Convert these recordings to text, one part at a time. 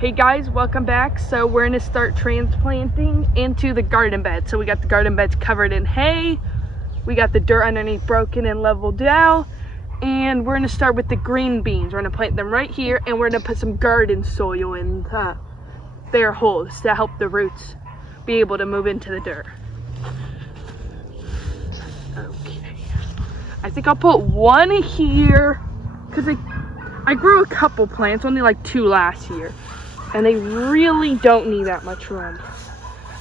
Hey guys, welcome back. So we're gonna start transplanting into the garden bed. So we got the garden beds covered in hay, we got the dirt underneath broken and leveled out, and we're gonna start with the green beans. We're gonna plant them right here, and we're gonna put some garden soil in their holes to help the roots be able to move into the dirt. Okay, I think I'll put one here because I grew a couple plants, only like 2 last year, and they really don't need that much room.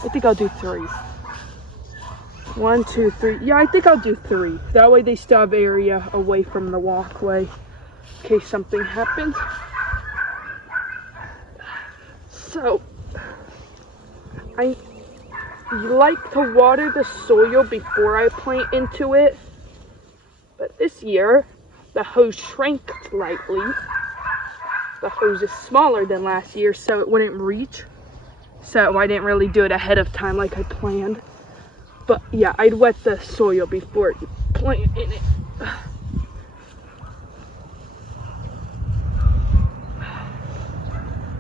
I think I'll do 3. 1, 2, 3. Yeah, I think I'll do 3. That way they still have area away from the walkway in case something happens. So, I like to water the soil before I plant into it, but this year the hose shrank slightly. The hose is smaller than last year, so it wouldn't reach. So I didn't really do it ahead of time like I planned. But yeah, I'd wet the soil before you plant in it.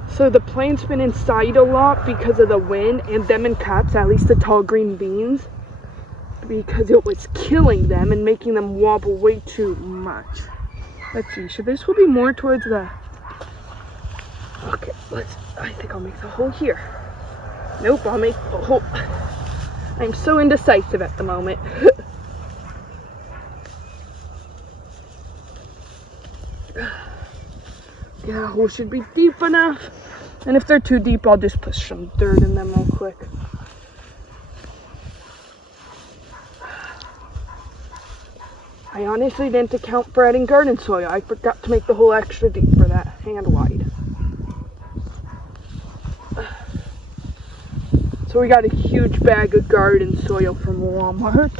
So the plant's been inside a lot because of the wind and them in cups, at least the tall green beans, because it was killing them and making them wobble way too much. Let's see, so this will be more towards the... Okay, I think I'll make the hole here. Nope, I'll make the hole. I'm so indecisive at the moment. Yeah, the hole should be deep enough. And if they're too deep, I'll just put some dirt in them real quick. I honestly didn't account for adding garden soil. I forgot to make the hole extra deep for that, hand wide. So we got a huge bag of garden soil from Walmart.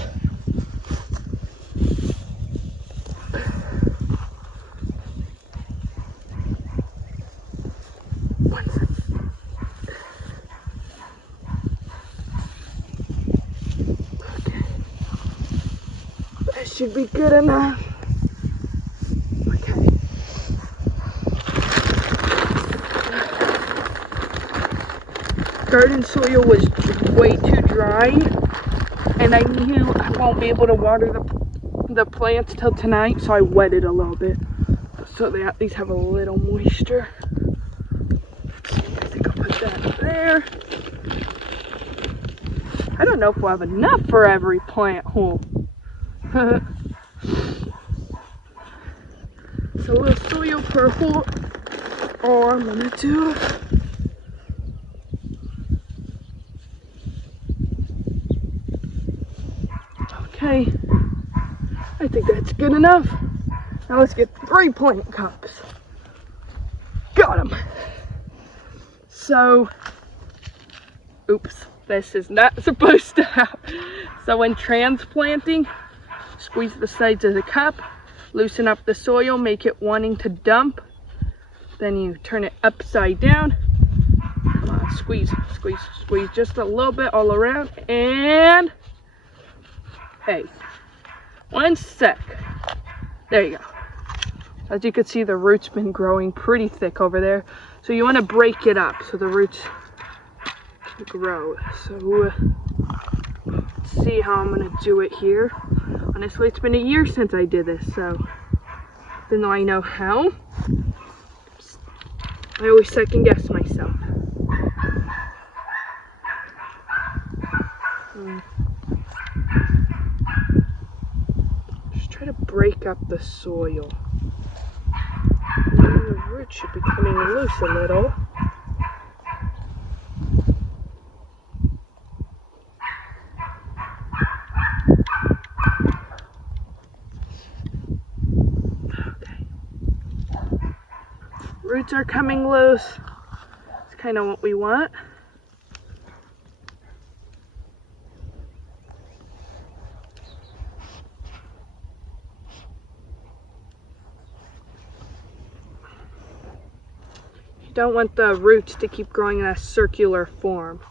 Okay. That should be good enough. Okay. Garden soil was way too dry, and I knew I won't be able to water the plants till tonight, so I wetted a little bit so they at least have a little moisture. I think I'll put that there. I don't know if we'll have enough for every plant hole. So a little soil per hole. All I'm gonna do. Okay, I think that's good enough. Now let's get 3 plant cups. Got them. So, oops, this is not supposed to happen. So when transplanting, squeeze the sides of the cup, loosen up the soil, make it wanting to dump. Then you turn it upside down. Squeeze, squeeze, squeeze just a little bit all around, and hey, 1 sec. There you go. As you can see, the roots been growing pretty thick over there. So you want to break it up so the roots can grow. So let's see how I'm going to do it here. Honestly, it's been a year since I did this, so even though I know how, I always second guess myself. Try to break up the soil. And the roots should be coming loose a little. Okay. Roots are coming loose. It's kind of what we want. Don't want the roots to keep growing in a circular form,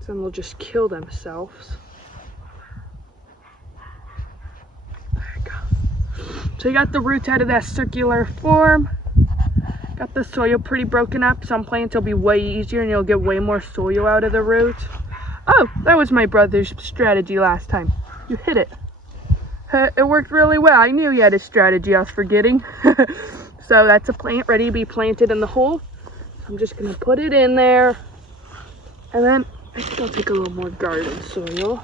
so then they'll just kill themselves. There you go. So you got the roots out of that circular form. Got the soil pretty broken up. Some plants will be way easier and you'll get way more soil out of the roots. Oh, that was my brother's strategy last time. You hit it. It worked really well. I knew he had a strategy I was forgetting. So that's a plant ready to be planted in the hole. I'm just gonna put it in there. And then I think I'll take a little more garden soil.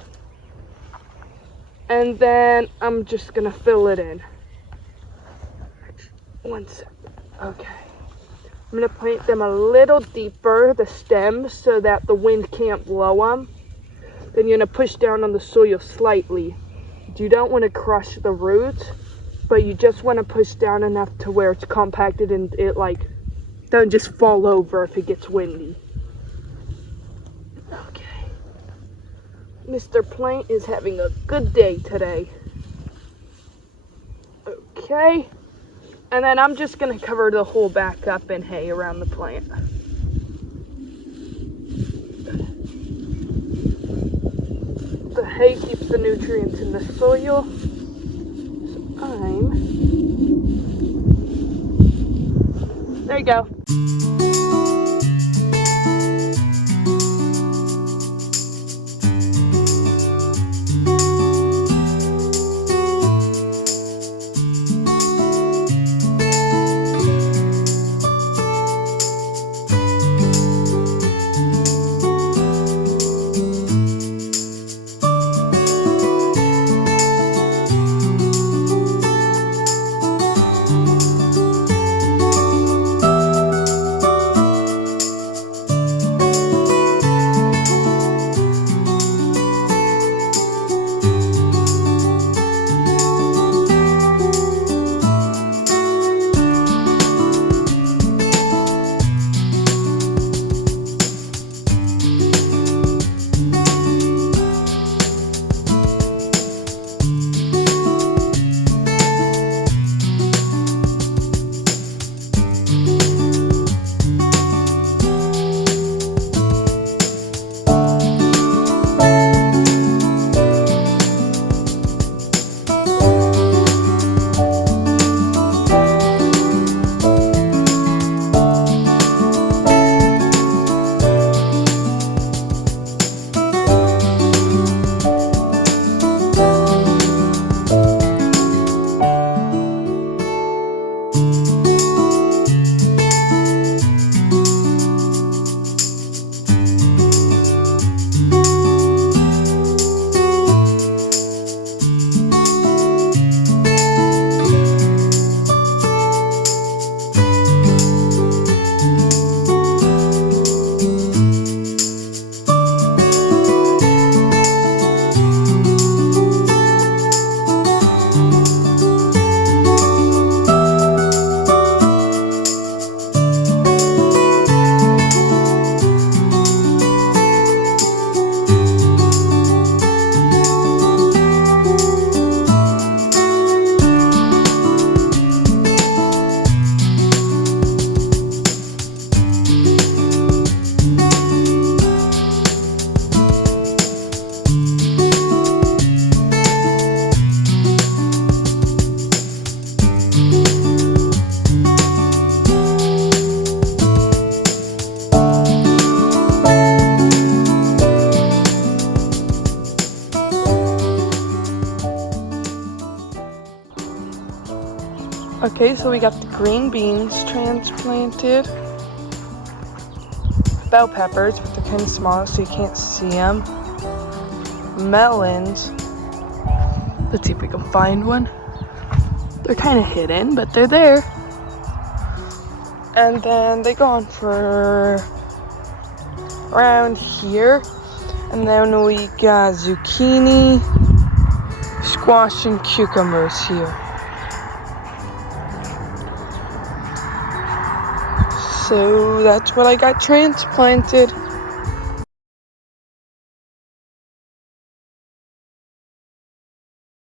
And then I'm just gonna fill it in. One sec. Okay. I'm gonna plant them a little deeper, the stems, so that the wind can't blow them. Then you're gonna push down on the soil slightly. You don't want to crush the roots, but you just want to push down enough to where it's compacted and it like don't just fall over if it gets windy. Okay. Mr. Plant is having a good day today. Okay. And then I'm just going to cover the hole back up in hay around the plant. The hay keeps the nutrients in the soil. So there you go. Okay, so we got the green beans transplanted. Bell peppers, but they're kind of small so you can't see them. Melons. Let's see if we can find one. They're kind of hidden, but they're there. And then they go on for around here. And then we got zucchini, squash, and cucumbers here. So that's what I got transplanted.